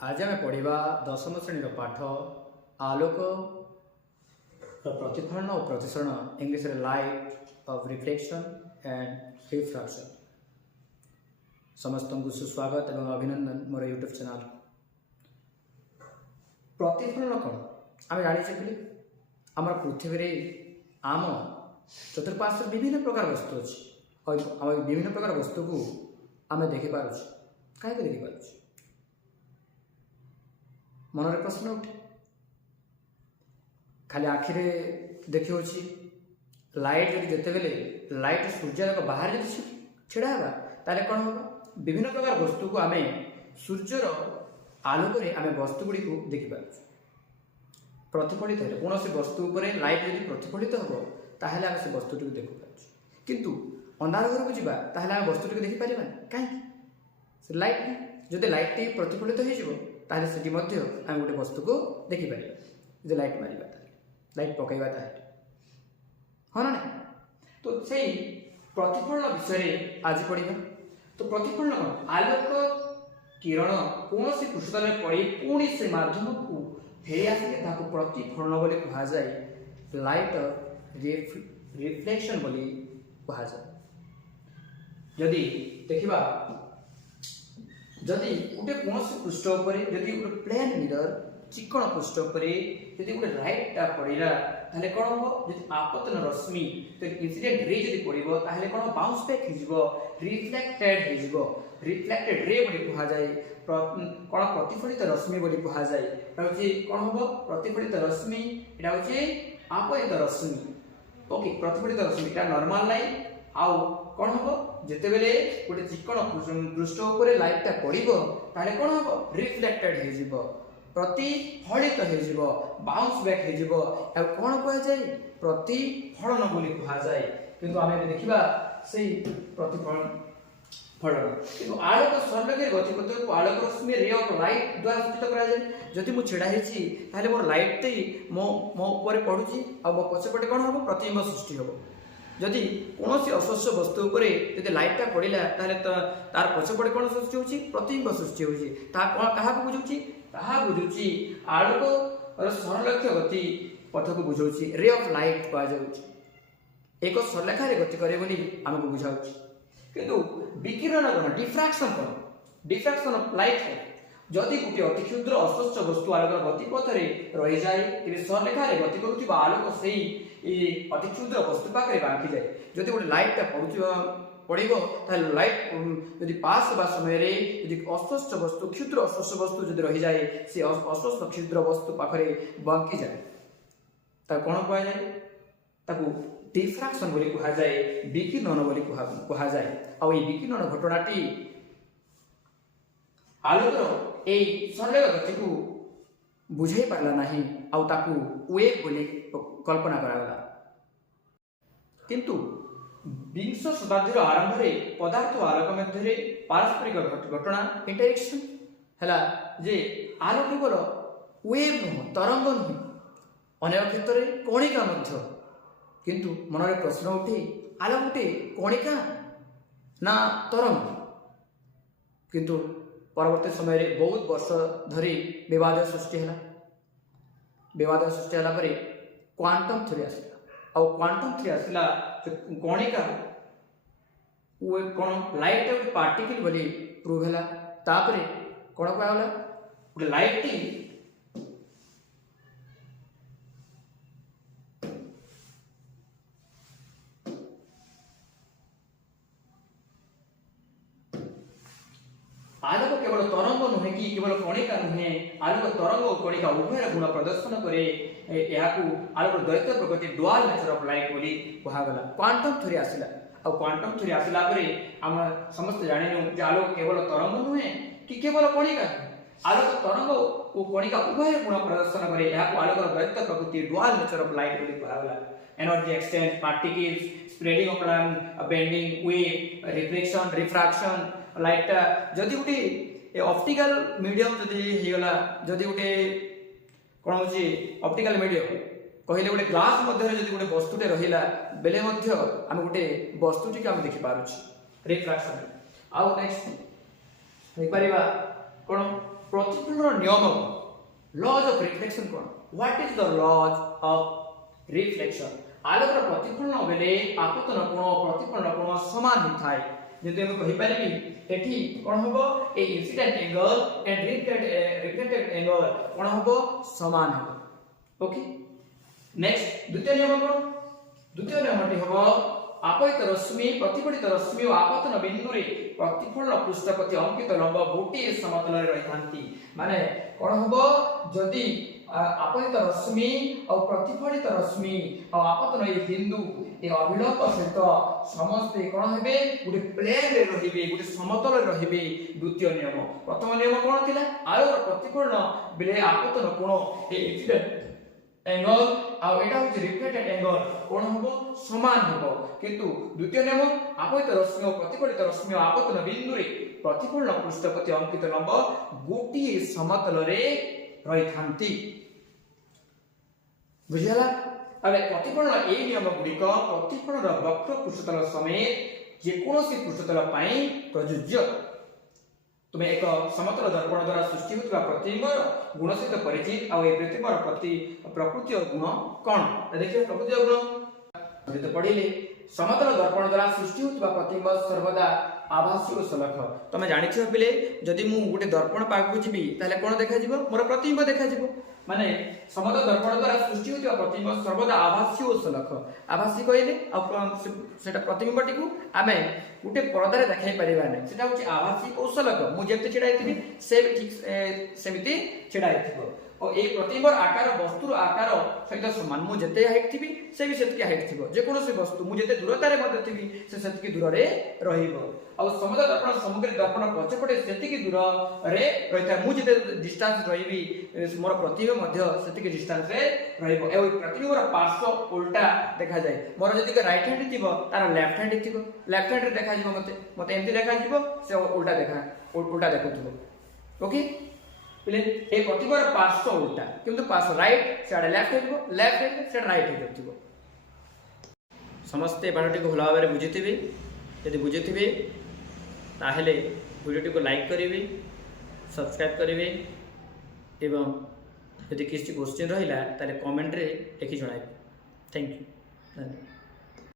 आज आम पढ़ा दशम श्रेणी पाठ आलोक प्रतिफलन और प्रतिसरण English light of reflection and refraction. समस्त को सुस्वागत एवं अभिनंदन मोर यूट्यूब चैनल। प्रतिफलन कौन आम जानी आम पृथ्वी आम चतुर्पार्श्व विभिन्न प्रकार वस्तु अच्छी और विभिन्न प्रकार वस्तु को आम देखिपार कहीं देखिपार मनरे प्रश्न उठे खाली आखिरे देखी लाइट जब जिते बेले लाइट सूर्य बाहर जब छिड़ा ताले कौन हम विभिन्न प्रकार वस्तु को आम सूर्यर आलोक आम वस्तु गुड़ी को देखिपार प्रतिफलित है कौन से वस्तु पर लाइट जब प्रतिफलित हम ताहले आम से वस्तुटी को देखिपार किंतु अंधार घर को जावा ताहले आम वस्तुटी को देखिपर कहीं से लाइट जब लाइट टी प्रतिफलित हो ताहले सेठी मध्य आम गोटे वस्तु को देखिपर जो लाइट मारिबा लाइट पकईबा हाँ ना तो से प्रतिफलन विषय आज पढ़ा। तो प्रतिफलन कौन आलोक किरण कौन सी पृष्ठतल में पड़ी पुणी से माध्यम को फेरी आसिके ताको प्रतिफलन बोली कहा जाए लाइट रिफ्लेक्शन बोली कहा जाए। जदि देखिबा जदि गोटे कौन पृष्ठ पर जदि गोटे प्लेन मिरर चिकण पृष्ठ पर जदि गोटे लाइटा पड़ा ताहले कौन हम जब आपतन रश्मि इंसिडेंट रे जदि पड़ो ताहले कौन बाउंस बैक हो रिफ्लेक्टेड हो रिफ्लेक्टेड रे बोली कहा जाए कौन प्रतिफलित रश्मि बोली कहा जाए कौन हम प्रतिफलित रश्मि एटा होचे आपतित रश्मि ओके प्रतिफलित रश्मि एटा नॉर्मल लाइट आउ कौन हम जिते बेले गोटे चिकण पृष्ठ उपर लाइटा पड़ो ताहले कौन हम रिफ्लेक्टेड हो प्रतिफलित हो बाउंस बैक हो कौन कह जाए प्रतिफलन बोली कहा जाए। किंतु आम देखा से प्रतिफलन फलन किंतु आलोक सरलगे गतिपथ को आलोक रश्मि रे ऑफ लाइट द्वारा सूचित करा जाए। जदि मु छिड़ा हेछि ताहले मोर लाइट टी मो ऊपर पडुची आ मो पछपटे कोन हो प्रतिबिंब सृष्टि हो। जदि कौन सी अस्वच्छ वस्तु उपर जदि लाइटा पड़ा ताहले तार पछपटे कोन सृष्टि होछि प्रतिबिंब सृष्टि होछि ता कहा को बुझुछि ताहा बुझुछि आलोक सरलक्ष्य गति पथ को बुझाउछि रे ऑफ लाइट कहा जाउछि एक सरलेखा रे गति करे बोली हमको बुझाउछि। किंतु विकिरण कौन डिफ्रैक्शन ऑफ लाइट जदि गोटे अति क्षुद्र अस्वच्छ वस्तु आलोक गतिपथ रही जाए तेज सरलेखा रे गति करुवा आलोक से अति क्षुद्र वस्तु पाखे बांकी जाए। जदि गोटे लाइटा पड़ो ताहले लाइट यदि पास होगा समय यदि अस्वच्छ वस्तु क्षुद्र अस्वच्छ वस्तु जदि रही जाए से अस्वच्छ क्षुद्र वस्तु पाखे बांकी जाए कौन कह जाए डिफ्रैक्शन बोली कहा जाए विकिरण बोली कहा जाए। और ये विकिरण घटनाटी आलोकर ए सरल गति को बुझाई पारला नहीं आउ ताकू वेव बोली कल्पना करागला। किंतु विंश शताब्दीर आरंभ में पदार्थ और आलोक मध्य पारस्परिक घटना इंटरेक्शन है जे आलोक केवल वेव नुह तरंग नुह अनेक क्षेत्र में कणिका मध्य किंतु मनरे प्रश्न उठे आलोक गोटे कणिका ना तरंग। किंतु परवर्ती समय बहुत वर्ष धरी विवाद सृष्टि है क्वांटम थ्योरी आसला और क्वांटम थ्योरी आसला कणिका वो कौन लाइट गोटे पार्टिकल बोली प्रूव है तापर कौन कहला गोटे लाइट टी आलोक केवल तरंग नुहे कि केवल कणिका नुहे आलोक तरंग और कणिका उभय गुण प्रदर्शन करे आलोक द्वैत प्रकृति डुअल नेचर ऑफ लाइट बोली कहागला। क्वांटम थ्योरी आसला और क्वांटम थ्योरी आसला परे हम समस्त जानिनु जे आलोक केवल तरंग नुहे कि केवल कणिका आलोक तरंग और कणिका उभय गुण प्रदर्शन करे आलोक द्वैत प्रकृति डुअल नेचर ऑफ लाइट बोली कहागला। Energy exchange particles spreading of bending wave reflection refraction light जदि गोटे ऑप्टिकल मीडियम जदि होगला जदि गोटे कौन हो ऑप्टिकल मीडियम कहले गोटे ग्लास मध्य जदि गोटे वस्तुटे रहिला बेले मध्य आम गोटे वस्तुटी आम देखि पारुछि रिफ्रैक्शन। आउ नेक्स्ट देख पारिबा कौन ପ୍ରତିଫଳନର ନିୟମ ଲଜ୍ ଅଫ୍ ରିଫ୍ଲେକ୍ସନ୍ କ'ଣ? What is the lodge of reflection? ଆଲୋକର ପ୍ରତିଫଳନ ବେଲେ ଆପତନ କୋଣ ପ୍ରତିଫଳନ କୋଣ ସମାନ ହୋଇଥାଏ। ଯେହେତୁ ଆମେ କହିପାରିବି ଏଠି କ'ଣ ହେବ ଏ ଇନସିଡେଣ୍ଟ ଏଙ୍ଗଲ ଏଣ୍ଡ ରିଫ୍ଲେକ୍ଟେଡ ଏଙ୍ଗଲ କ'ଣ ହେବ ସମାନ ହେବ। ଓକେ, ନେକ୍ସଟ ଦ୍ୱିତୀୟ ନିୟମ କ'ଣ? ଦ୍ୱିତୀୟ ନିୟମଟି ହେବ ଆପତିତ ରଶ୍ମି ପ୍ରତିଫଳିତ ରଶ୍ମି ଓ ଆପତନ ବିନ୍ଦୁରେ ପ୍ରତିଫଳନ ପୃଷ୍ଠ ପ୍ରତି ଅଙ୍କିତ ଲମ୍ବ ଗୋଟିଏ ସମତଳରେ ରହିଥାନ୍ତି। ମାନେ କ'ଣ ହେବ ଯଦି ଆପତିତ ରଶ୍ମି ଆଉ ପ୍ରତିଫଳିତ ରଶ୍ମି ଆଉ ଆପତନ ଏ ବିନ୍ଦୁ ଏ ଅବିଳମ୍ବ ସହିତ ସମସ୍ତେ କ'ଣ ହେବେ ଗୋଟେ ପ୍ଲେନରେ ରହିବେ, ଗୋଟେ ସମତଳରେ ରହିବେ। ଦ୍ୱିତୀୟ ନିୟମ। ପ୍ରଥମ ନିୟମ କ'ଣ ଥିଲା? ଆଲୋକର ପ୍ରତିଫଳନ ବେଳେ ଆପତନ କୋଣ ଏ ଇନସିଡେଣ୍ଟ एंगल ଆଉ এটা হচ্ছে রিফ্লেক্টেড एंगल কোণ হবে সমান হবে। কিন্তু দ্বিতীয় নিয়ম আপতিত রশ্মি ও প্রতিফলিত রশ্মি ও আপতন বিন্দুরে প্রতিফলন পৃষ্ঠ প্রতি অঙ্কিত লম্ব গোটিয়ে সমতলরে রহিথাନ୍ତି। বুঝিলা? আবে প্রতিফলন এই নিয়ম গুড়িক প্রতিফলনর বক্র পৃষ্ঠতল সমেত যে কোনসি পৃষ্ঠতল পাই প্রযোজ্য। তুমি এক সমতল দর্পণ দ্বারা সৃষ্টি होता प्रतिबिंबर गुण सहित परिचित आ ए प्रतिबिंबर प्रति प्रकृति और गुण कौन? देखिए प्रकृति और गुण तो पढ़िले समतल दर्पण द्वारा सृष्टि होता प्रतिबिंब सर्वदा आभासी और सलख। तुम जानिछ पिले जदि मु गोटे दर्पण पाखु जीवी ताले कोन देखा जीवो? मोर प्रतिबिंब देखा जीवो। माने समतल दर्पण द्वारा सृष्टि होता प्रतिबिंब सर्वदा आभासी और सलख। आभासी कहले आ सेटा प्रतिबिंबटी को आमे गोटे परदारे देखाई परिबा नै, सेटा होची आभासी और सलख। मु जेते छिडाइथिबि से ठीक सेमिति छिडाइथिबो और ए प्रतिबिंबर आकार वस्तुर आकार सहित समान। मु जेते हाइट थिबि से भी सेतिके हाइट थिबो। जे कोनोसी वस्तु मु जेते दूरतारे मध्ये थिबि से सेतिके दूररे रहिबो। और समतल दर्पण समुद्र दर्पण पछपटे सेतिके दूर रे रहिता। मु जेते डिस्टेंस रहिबि मोर प्रतिबिंब मध्ये सेतिके डिस्टेंस रे रहिबो। ए प्रतिबिंबर पार्श्व उल्टा देखा जाय। मोर जदि राइट हैंड थिबो तार लेफ्ट हैंड थिबो, लेफ्ट हैंड रे देखा जिवो मते एमति देखा जिवो से उल्टा देखुथिबो। ओके पिले ए प्रतिबिंबर पार्श्व उल्टा किंतु पार्श्व राइट सेडा लेफ्ट हेबो, लेफ्ट हेबो सेडा राइट हेबो। समस्त बाणटी को भल भाव बुझिथिबे। यदि बुझिथिबे ताहेले वीडियोटी को लाइक करेंगे, सब्सक्राइब करेंगे एवं यदि किसी क्वेश्चन रहा ताले कमेंट रे लिखि जणाइबे। Thank you.